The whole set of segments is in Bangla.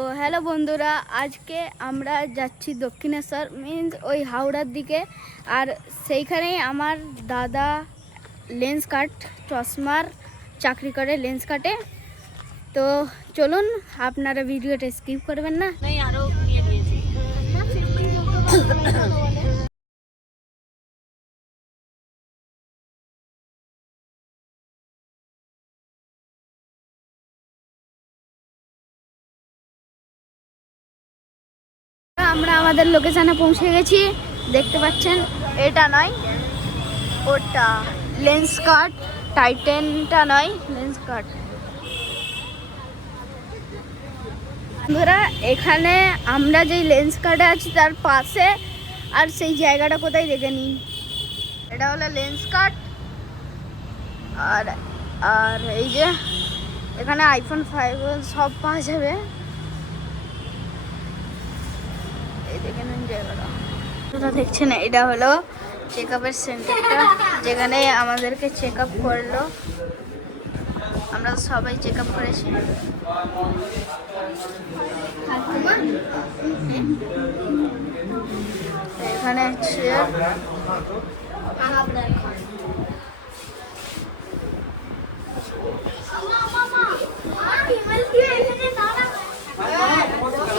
তো হ্যালো বন্ধুরা, আজকে আমরা যাচ্ছি দক্ষিণেশ্বর মিন্স ওই হাওড়ার দিকে। আর সেইখানেই আমার দাদা লেন্স কাট চশমার চাকরি করে, লেন্স কাটে। তো চলুন, আপনারা ভিডিওটা স্কিপ করবেন না। আরও আমরা আমাদের লোকেশনে পৌঁছে গেছি। দেখতে পাচ্ছেন, এটা নয় ওটা লেন্স কাট, টাইটেনটা নয় লেন্স কাট। বন্ধুরা, এখানে আমরা যেই লেন্স কাটে আছি তার পাশে, আর সেই জায়গাটা কোথায় দেখে নিন। এটা হলো লেন্স কাট। আর আর এই যে এখানে আইফোন 5 সব পাওয়া যাবে। এই দেখে নিন জায়গাটা। দেখছেন, এটা হলো চেক আপের সেন্টারটা, যেখানে আমাদেরকে চেক আপ করলো। আমরা সবাই চেক আপ করেছি। এখানে চেয়ার,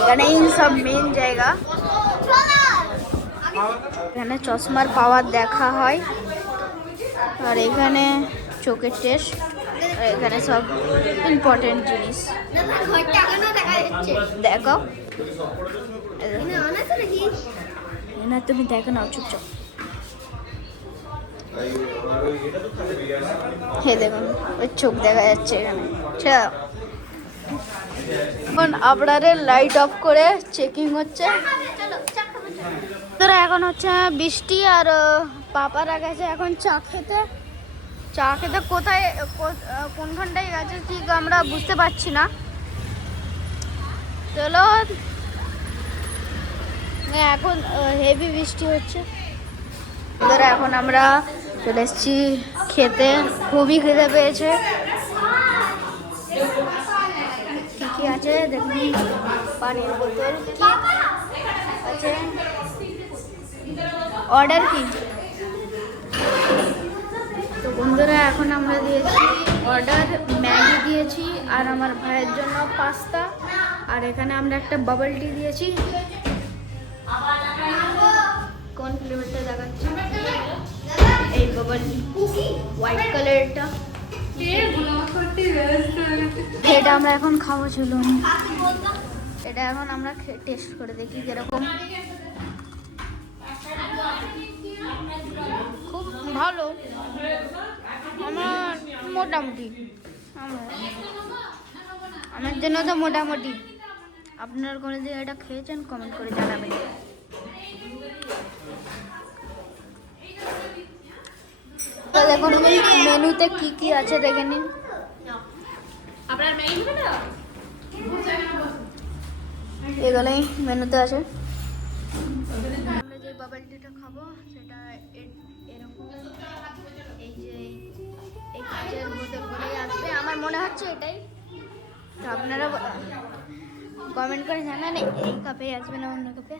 এখানেই সব মেন জায়গা। এখানে চশমার পাওয়ার দেখা হয়, আর এখানে চোখের টেস্ট, আর এখানে সব ইম্পর্টেন্ট জিনিস দেখো। না, তুমি দেখো না, চুপচাপ। হে দেখুন, ওই চোখ দেখা যাচ্ছে এখানে। এখন আপনাদের লাইট অফ করে চেকিং হচ্ছে। তোরা এখন হচ্ছে বৃষ্টি, আর পাপারা গেছে এখন চা খেতে। চা খেতে কোথায়, কোনখানটায় গেছে ঠিক আমরা বুঝতে পারছি না। চলো, এখন হেভি বৃষ্টি হচ্ছে। তোরা এখন আমরা চলে এসেছি খেতে। খুবই খিদে পেয়েছে। কি কি আছে দেখুন, পানির বোতল কি আছে, অর্ডার কি। তো বন্ধুরা, এখন আমরা দিয়েছি অর্ডার, ম্যাগি দিয়েছি, আর আমার ভাইয়ের জন্য পাস্তা। আর এখানে আমরা একটা বাবল টি দিয়েছি। কোন ফ্লেভারটা দেখাচ্ছি, এই বাবল টি, হোয়াইট কালারটা। এটা আমরা এখন খাবো, চলুন। এটা এখন আমরা টেস্ট করে দেখি কিরকম। খুব ভালো, আমার মোটামুটি, আমার জন্য তো মোটামুটি। আপনার কোনো দিন এটা খেয়েছেন কমেন্ট করে জানাবেন। দেখুন মেনুতে কি কি আছে দেখে নিন। এগুলোই মেনুতে আছে। আমরা যে বাবল টিটা খাবো সেটা এরকম, এই যে এই কাচের বোতল করেই আসবে, আমার মনে হচ্ছে এটাই। তো আপনারা কমেন্ট করে জানান এই কাপে আসবে না অন্য কাপে।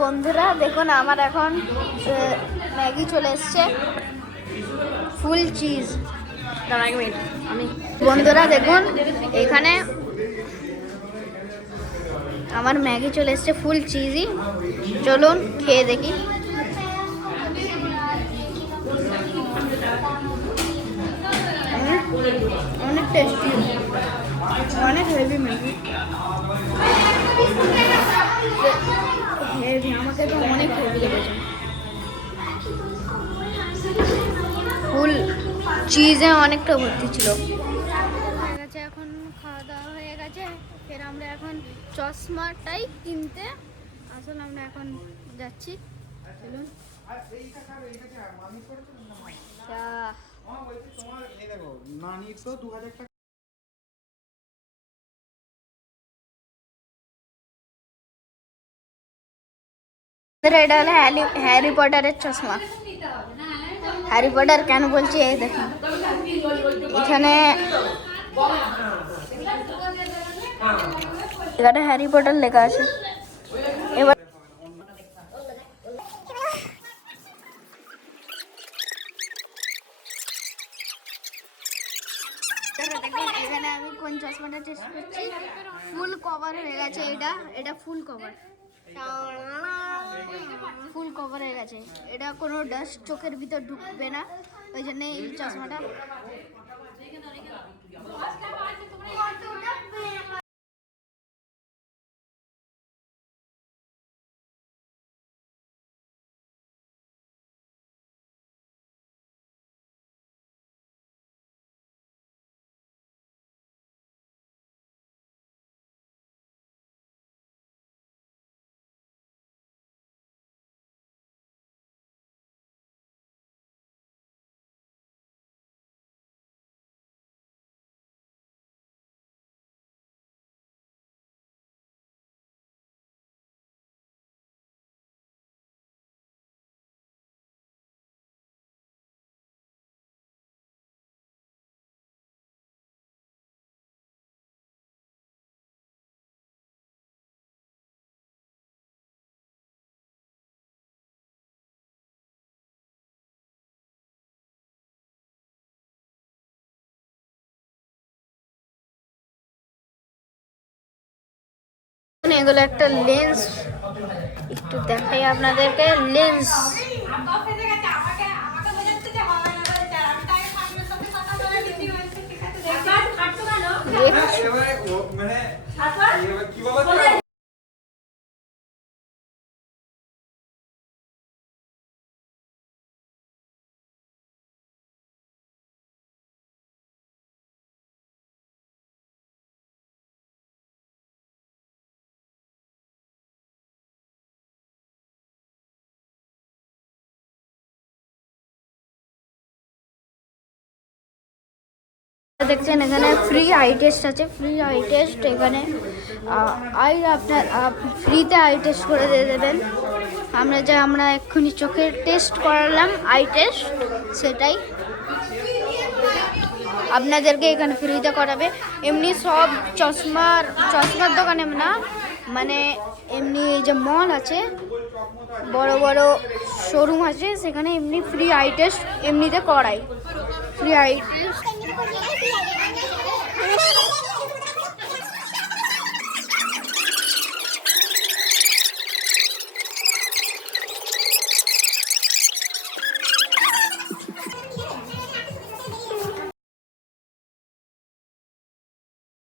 বন্ধুরা দেখুন, আমার এখন ম্যাগি চলে এসছে, ফুল চিজ। আমি বন্ধুরা দেখুন, এখানে আমার ম্যাগি চলে এসছে ফুল চিজি। চলুন খেয়ে দেখি। অনেক টেস্টি, অনেক হেভি ম্যাগি, হেভি। আমাকে তো অনেক হেভি লেগেছে। ফুল চিজে অনেকটা ভর্তি ছিল। হয়ে গেছে, এখন খাওয়া দাওয়া হয়ে গেছে। ফের আমরা এখন চশমাটাই কিনতে আসলে আমরা এখন যাচ্ছি। চলুন। এটা হলো হ্যারি পটারের চশমা। হ্যারি পটার কেন বলছি, এই দেখুন এখানে এখানে হ্যারি পটার লেখা আছে। এবার এখানে আমি কোন চশমাটা টেস্ট করছি। ফুল কভার হয়ে গেছে, এটা ফুল কভার, ফুল কভার হয়ে গেছে। এটা কোনো ডাস্ট চোখের ভিতর ঢুকবে না, ওই জন্য এই চশমাটা। এগুলো একটা লেন্স, একটু দেখাই আপনাদেরকে। লেন্স দেখছেন, এখানে ফ্রি আই টেস্ট আছে। ফ্রি আই টেস্ট এখানে আপনার ফ্রিতে আই টেস্ট করে দিয়ে দেবেন। আমরা এক্ষুনি চোখের টেস্ট করালাম, আই টেস্ট, সেটাই আপনাদেরকে এখানে ফ্রিতে করাবে। এমনি সব চশমার দোকানে না, মানে এমনি যে মল আছে, বড় বড় শোরুম আছে, সেখানে এমনি ফ্রি আই টেস্ট এমনিতে করায়। Free I test